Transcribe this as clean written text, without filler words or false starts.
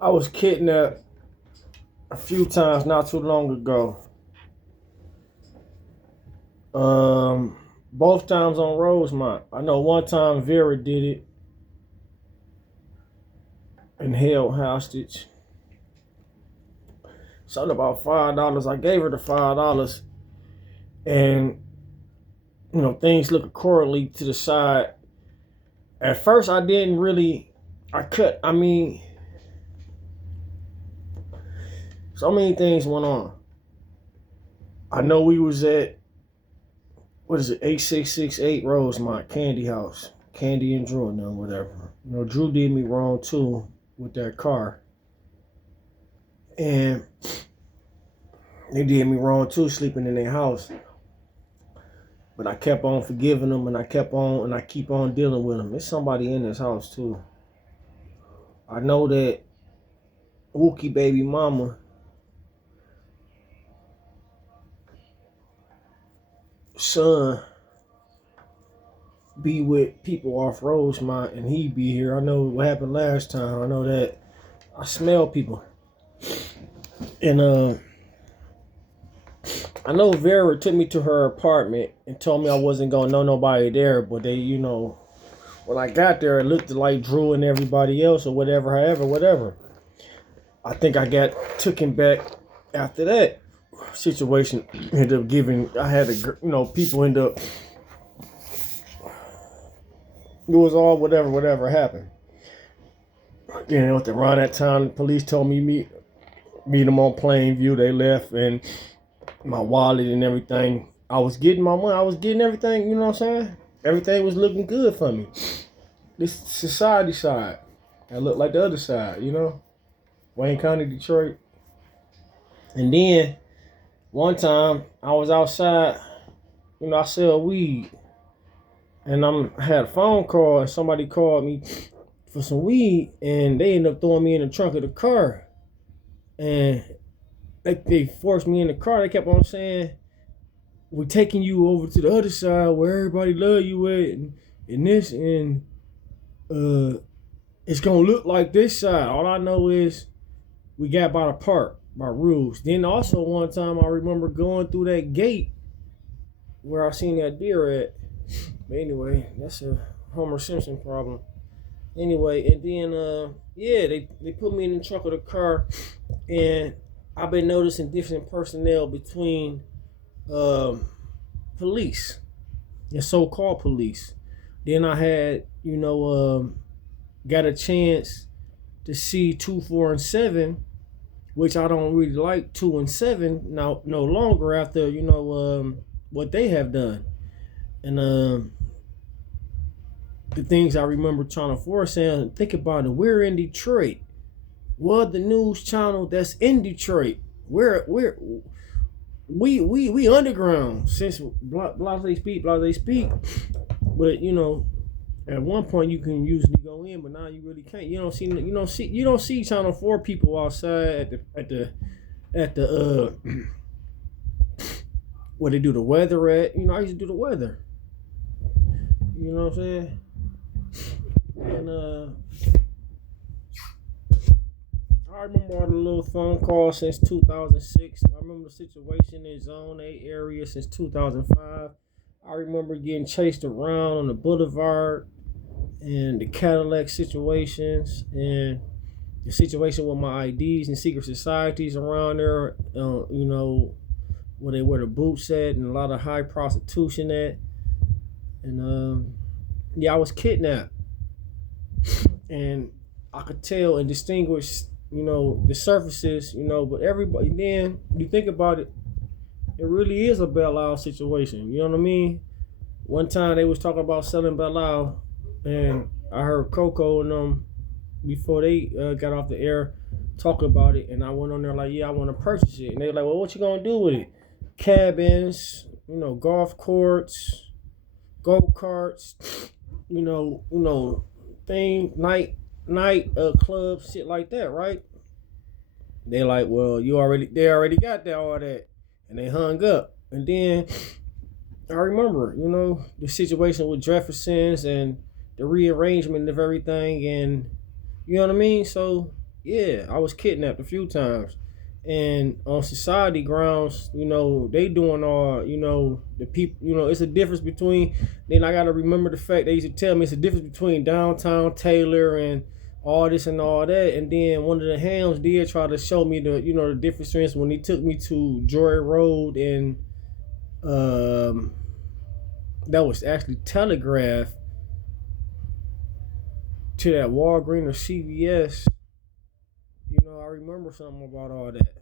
I was kidnapped a few times not too long ago. Both times on Rosemont. I know one time Vera did it and held hostage. Something about $5. I gave her the $5, and things look accordingly to the side. At first, I didn't really. I cut. I mean, so many things went on. I know we was at, what is it, 8668 Rosemont Candy House, Candy and Drew, and whatever. Drew did me wrong too with that car, and they did me wrong too sleeping in their house. But I kept on forgiving them, and I keep on dealing with them. There's somebody in this house too. I know that Wookie baby mama son be with people off Rosemont, and he be here. I know what happened last time. I know that I smell people. And I know Vera took me to her apartment and told me I wasn't gonna know nobody there, but they, when I got there, it looked like Drew and everybody else or whatever, whatever. I think I got taken back after that situation. Ended up I had people end up, it was all whatever happened. Around that time, the police told me meet them on Plainview. They left, and my wallet and everything. I was getting my money. I was getting everything, you know what I'm saying? Everything was looking good for me. This society side. I looked like the other side, Wayne County, Detroit. And then, one time, I was outside, I sell weed. And I had a phone call, and somebody called me for some weed, and they ended up throwing me in the trunk of the car. And they forced me in the car. They kept on saying, we're taking you over to the other side where everybody love you at, and this, and it's gonna look like this side. All I know is we got by the park, by rules. Then also one time I remember going through that gate where I seen that deer at. But anyway, that's a Homer Simpson problem. Anyway, and then they put me in the trunk of the car, and I've been noticing different personnel between police and so-called police. Then I had, got a chance to see 2, 4, and 7, which I don't really like 2 and 7 now no longer after, what they have done. And the things I remember Channel 4 saying, think about it, we're in Detroit. What the news channel that's in Detroit? We underground since blase speak. But at one point you can usually go in, but now you really can't. You don't see Channel 4 people outside at the where they do the weather at. I used to do the weather. You know what I'm saying? And I remember all the little phone calls since 2006. I remember the situation in Zone 8 area since 2005. I remember getting chased around on the boulevard and the Cadillac situations and the situation with my IDs and secret societies around there, where they wear the boots at and a lot of high prostitution at. And I was kidnapped. And I could tell and distinguish, the surfaces, but everybody, then you think about it, it really is a Belle Isle situation. You know what I mean? One time they was talking about selling Belle Isle, and I heard Coco and them before they got off the air talk about it, and I went on there like, I want to purchase it. And they were like, well, what you gonna do with it? Cabins, golf courts, go-karts, thing, night clubs, shit like that, right? They like, well, they already got all that, and they hung up. And then I remember, the situation with Jefferson's and the rearrangement of everything, and you know what I mean. So Yeah, I was kidnapped a few times. And on society grounds, they doing all, the people, it's a difference between, then I got to remember the fact they used to tell me it's a difference between downtown Taylor and all this and all that. And then one of the hams did try to show me the difference when he took me to Joy Road and um, that was actually telegraphed to that Walgreens or CVS. I remember something about all that.